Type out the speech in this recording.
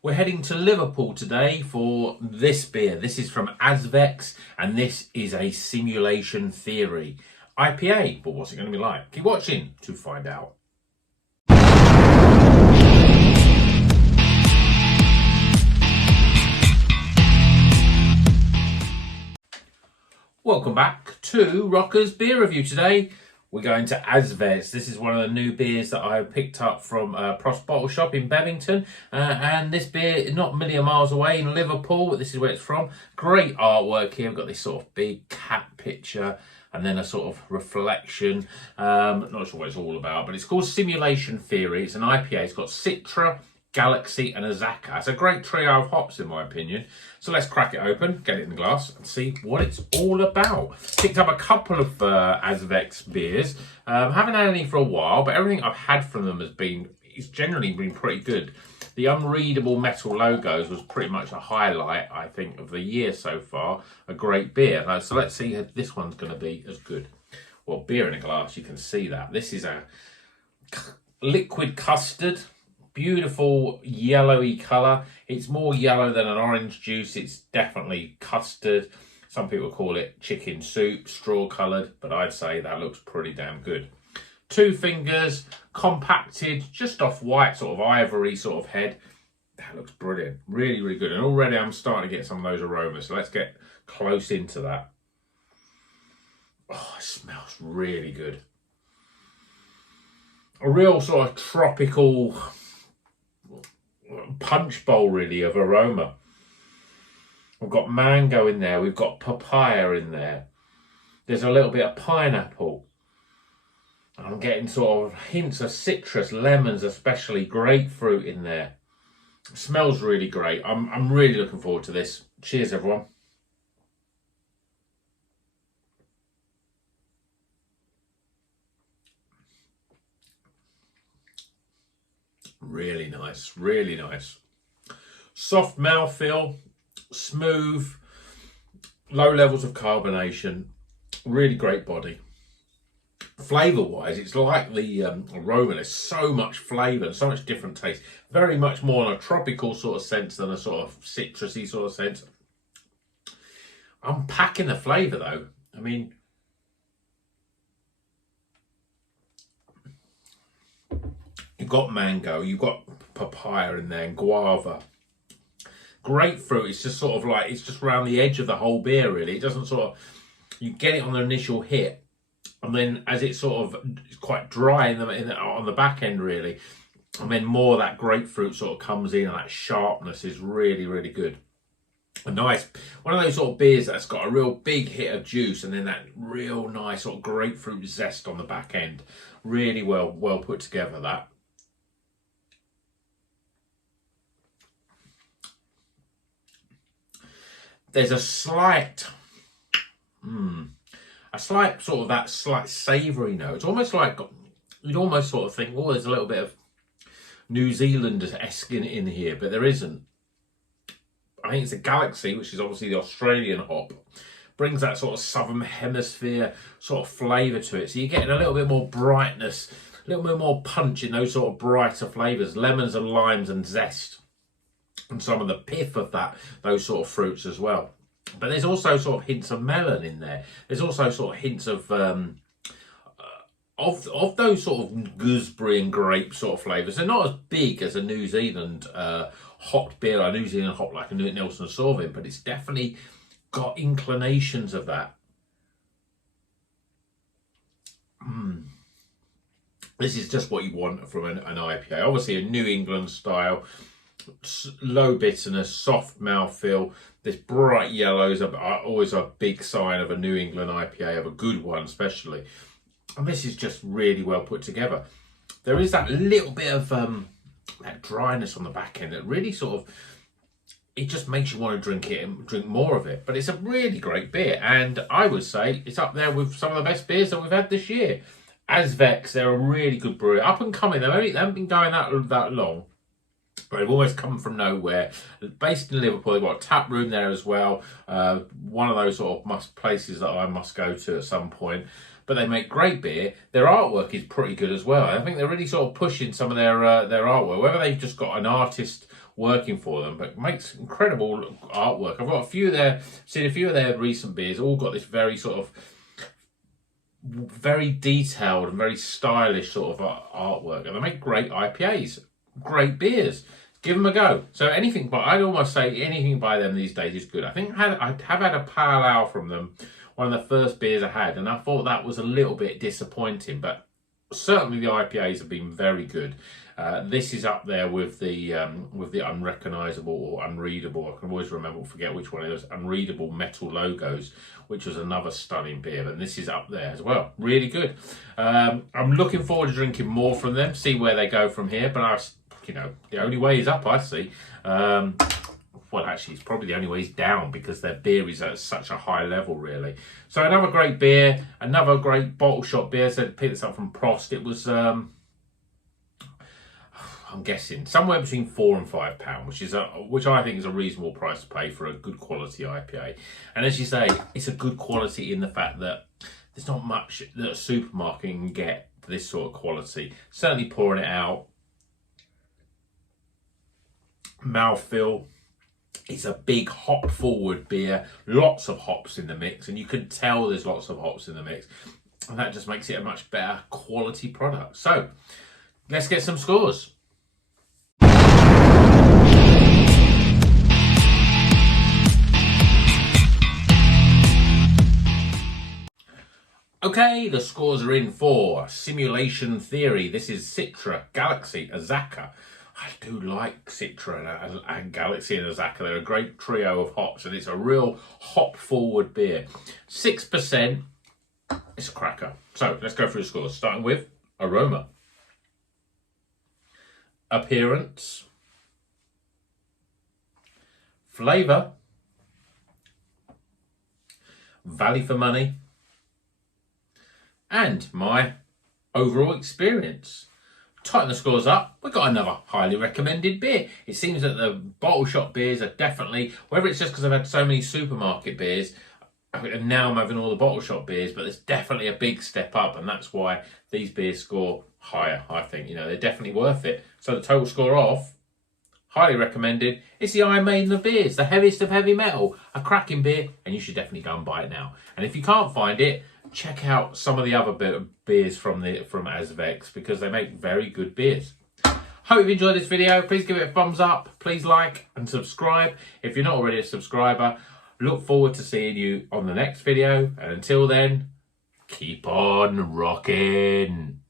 We're heading to Liverpool today for this beer. This is from Azvex and this is a Simulation Theory IPA. But what's it going to be like? Keep watching to find out. Welcome back to Rocker's Beer Review. Today we're going to Azvex. This is one of the new beers that I picked up from Prost Bottle Shop in Bevington. And this beer is not a million miles away in Liverpool, but this is where it's from. Great artwork here. We've got this sort of big cat picture and then a sort of reflection. Not sure what it's all about, but it's called Simulation Theory. It's an IPA. It's got Citra, Galaxy and Azaka. It's a great trio of hops in my opinion. So let's crack it open, get it in the glass and see what it's all about. Picked up a couple of Azvex beers. Haven't had any for a while, but everything I've had from them it's generally been pretty good. The unreadable metal logos was pretty much a highlight, I think, of the year so far. A great beer. So let's see if this one's going to be as good. Well, beer in a glass, you can see that. This is a liquid custard. Beautiful yellowy colour. It's more yellow than an orange juice. It's definitely custard. Some people call it chicken soup, straw coloured, but I'd say that looks pretty damn good. 2 fingers, compacted, just off white, sort of ivory sort of head. That looks brilliant. Really, really good. And already I'm starting to get some of those aromas. So let's get close into that. Oh, it smells really good. A real sort of tropical punch bowl really of aroma. We've got mango in there, we've got papaya in there, there's a little bit of pineapple, I'm getting sort of hints of citrus, lemons, especially grapefruit in there. It smells really great. I'm really looking forward to this. Cheers everyone. Really nice, really nice. Soft mouthfeel, smooth, low levels of carbonation, really great body. Flavour wise, it's like the aroma, there's so much flavour and so much different taste. Very much more in a tropical sort of sense than a sort of citrusy sort of sense. I'm packing the flavour though. I mean, you've got mango, you've got papaya in there, and guava. Grapefruit is just sort of like, it's just around the edge of the whole beer really. It doesn't sort of, you get it on the initial hit, and then as it's sort of, it's quite dry on the back end really, and then more of that grapefruit sort of comes in, and that sharpness is really, really good. A nice, one of those sort of beers that's got a real big hit of juice and then that real nice sort of grapefruit zest on the back end. Really well put together that. There's a slight sort of that slight savoury note. It's almost like, you'd almost sort of think, oh, there's a little bit of New Zealand-esque in here, but there isn't. I think it's a Galaxy, which is obviously the Australian hop, brings that sort of southern hemisphere sort of flavour to it. So you're getting a little bit more brightness, a little bit more punch in those sort of brighter flavours, lemons and limes and zest, and some of the pith of those sort of fruits as well. But there's also sort of hints of melon in there. There's also sort of hints of those sort of gooseberry and grape sort of flavours. They're not as big as a New Zealand hot beer, a New Zealand hop like a Nelson Sauvin, but it's definitely got inclinations of that. This is just what you want from an IPA. Obviously a New England style, low bitterness, soft mouthfeel. This bright yellow is always a big sign of a New England IPA, of a good one especially. And this is just really well put together. There is that little bit of that dryness on the back end that really sort of, it just makes you want to drink it and drink more of it. But it's a really great beer, and I would say it's up there with some of the best beers that we've had this year. Azvex, they're a really good brewery, up and coming. They haven't been going that long, but they've always come from nowhere. Based in Liverpool, they've got a tap room there as well. One of those sort of places that I must go to at some point. but they make great beer. Their artwork is pretty good as well. I think they're really sort of pushing some of their artwork, whether they've just got an artist working for them, but makes incredible artwork. I've got seen a few of their recent beers, all got this very sort of very detailed and very stylish sort of artwork, and they make great IPAs, great beers. Give them a go. So I'd almost say anything by them these days is good. I think I have had a pale ale from them, one of the first beers I had, and I thought that was a little bit disappointing, but certainly the IPAs have been very good. This is up there with the unrecognisable or unreadable. I can always forget which one it was. Unreadable metal logos, which was another stunning beer, and this is up there as well. Really good. I'm looking forward to drinking more from them, see where they go from here. But the only way is up, I see. Well, actually, it's probably the only way is down, because their beer is at such a high level, really. So another great beer, another great bottle shop beer. So I picked this up from Prost. It was, I'm guessing, somewhere between £4 and £5, which I think is a reasonable price to pay for a good quality IPA. And as you say, it's a good quality in the fact that there's not much that a supermarket can get for this sort of quality. Certainly pouring it out, mouthfeel. It's a big hop forward beer, lots of hops in the mix, and you can tell there's lots of hops in the mix, and that just makes it a much better quality product. So let's get some scores. Okay, the scores are in for Simulation Theory. This is Citra, Galaxy, Azacca. I do like Citra and Galaxy and Azacca. They're a great trio of hops, and it's a real hop-forward beer. 6%, it's a cracker. So let's go through the scores, starting with aroma, appearance, flavour, value for money, and my overall experience. Tighten the scores up, we've got another highly recommended beer. It seems that the bottle shop beers are definitely, whether it's just because I've had so many supermarket beers, and now I'm having all the bottle shop beers, but there's definitely a big step up, and that's why these beers score higher, I think. They're definitely worth it. So the total score off, highly recommended. It's the Iron Maiden of beers, the heaviest of heavy metal, a cracking beer, and you should definitely go and buy it now. And if you can't find it, check out some of the other beers from Azvex, because they make very good beers. Hope you've enjoyed this video. Please give it a thumbs up. Please like and subscribe if you're not already a subscriber. Look forward to seeing you on the next video. And until then, keep on rocking.